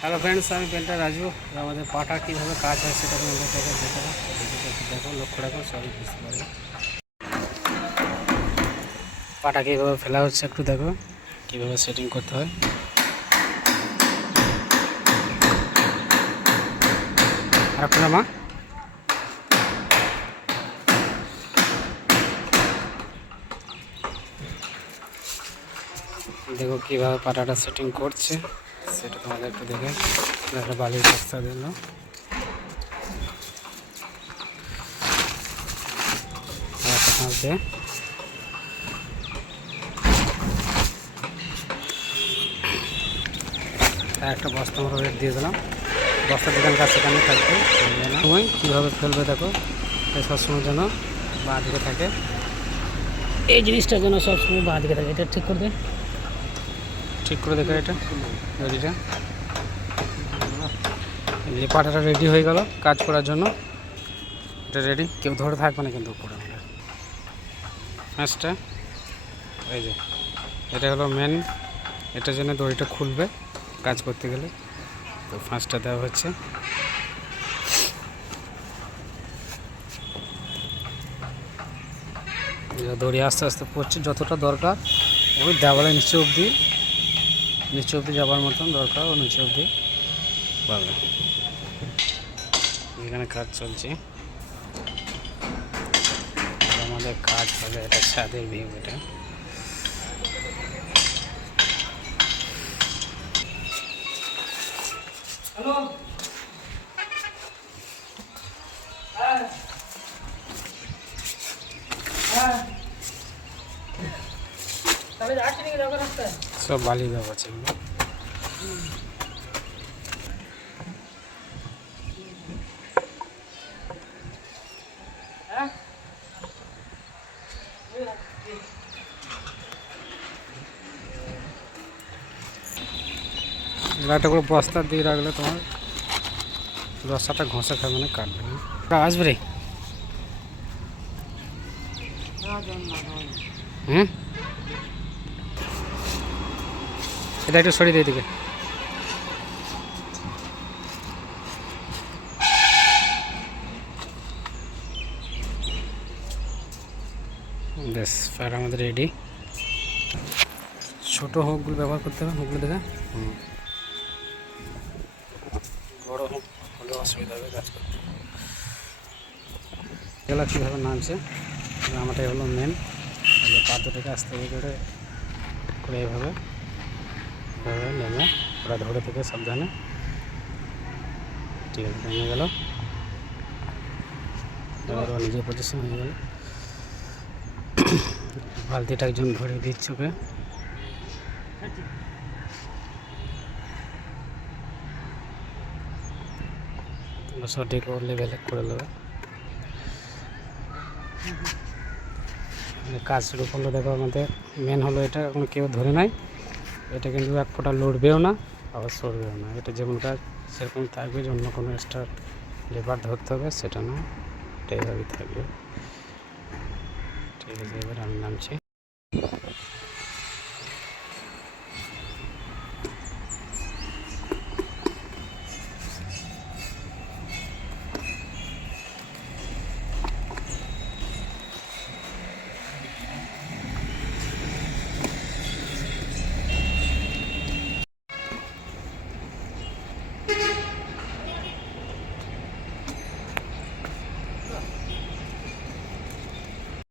Hello friends আমি painter Raju আমাদের পাটা কীভাবে কাজ হয় সেটা তোমাদের দেখো দেখো, লক্ষ্য রাখো, সবই বুঝতে পারবে। পাটা কীভাবে ফেলা হচ্ছে একটু দেখো। কীভাবে সেটিং করতে হয়। আর মা? দেখো কীভাবে পাটাটা সেটিং করছে। সেটা তোমাদের একটু দেখে একটা বালির বস্তা দিল একটা বস্তা আমরা রেট দিয়ে দিলাম। বস্তা যেখানে কাজ সেখানে থাকবে সময় কীভাবে ফেলবে দেখো সবসময় যেন বাঁ দিকে থাকে। এই জিনিসটা যেন সবসময় বাঁ দিকে থাকে, এটা ঠিক করে দে ঠিক করে দেখো এটা রেডিটা এই পাটাটা রেডি হয়ে গেল কাজ করার জন্য। এটা রেডি কেউ ধরে থাকবে না কিন্তু উপরে ফার্স্টটা এই যে, এটা হলো মেন এটার জন্য দড়িটা খুলবে কাজ করতে গেলে। তো ফার্স্টটা দেওয়া হচ্ছে। দড়ি আস্তে আস্তে পড়ছে, যতটা দরকার, ওই দেওয়ালে নিচে অবধি নিচে অবধি যাবার মতন দরকার ও নিচে অবধি। পাবে এখানে কাজ চলছে। আর আমাদের কাজ হবে এটা ছাদের ভিউ এটা। সব বালি দেওয়া আছে এগুলো। এগুলো একটা করে বস্তা দিয়ে রাখলে তোমার রসাটা ঘষা খাবে না কাটবে না ওরা আসবে রে হুম এটা একটু সরিয়ে দিয়ে দিকে বেশ ফায়ার আমাদের রেডি ছোট হোকগুলো ব্যবহার করতে হবে হোকগুলো দেখে। হুম। বড় হোক হলে অসুবিধা হবে কাজ করতে। এগুলো কীভাবে নামছে? আমারটাই হলো মেন পাত্রটাকে আস্তে করে করে এইভাবে এভাবে নেমে ওরা ধরে থেকে সাবধানে ঠিক আছে নেমে গেল এবার ও পজিশন হয়ে গেল বালতিটা একজন ধরে দিচ্ছে ওকে সঠিক ও লেভেলে করে নেবে কাজ শুরু করল দেখো আমাদের মেন হলো এটা এখন কেউ ধরে নাই এটা কিন্তু এক ফোঁটা লড়বেও না, আবার সরবেও না। এটা যেমন কাজ, সেরকম থাকবে, যে অন্য কোনো এক্সট্রা লেবার ধরতে হবে, সেটা না এটা এইভাবেই থাকবে। ঠিক আছে, এবার আমি নামছি।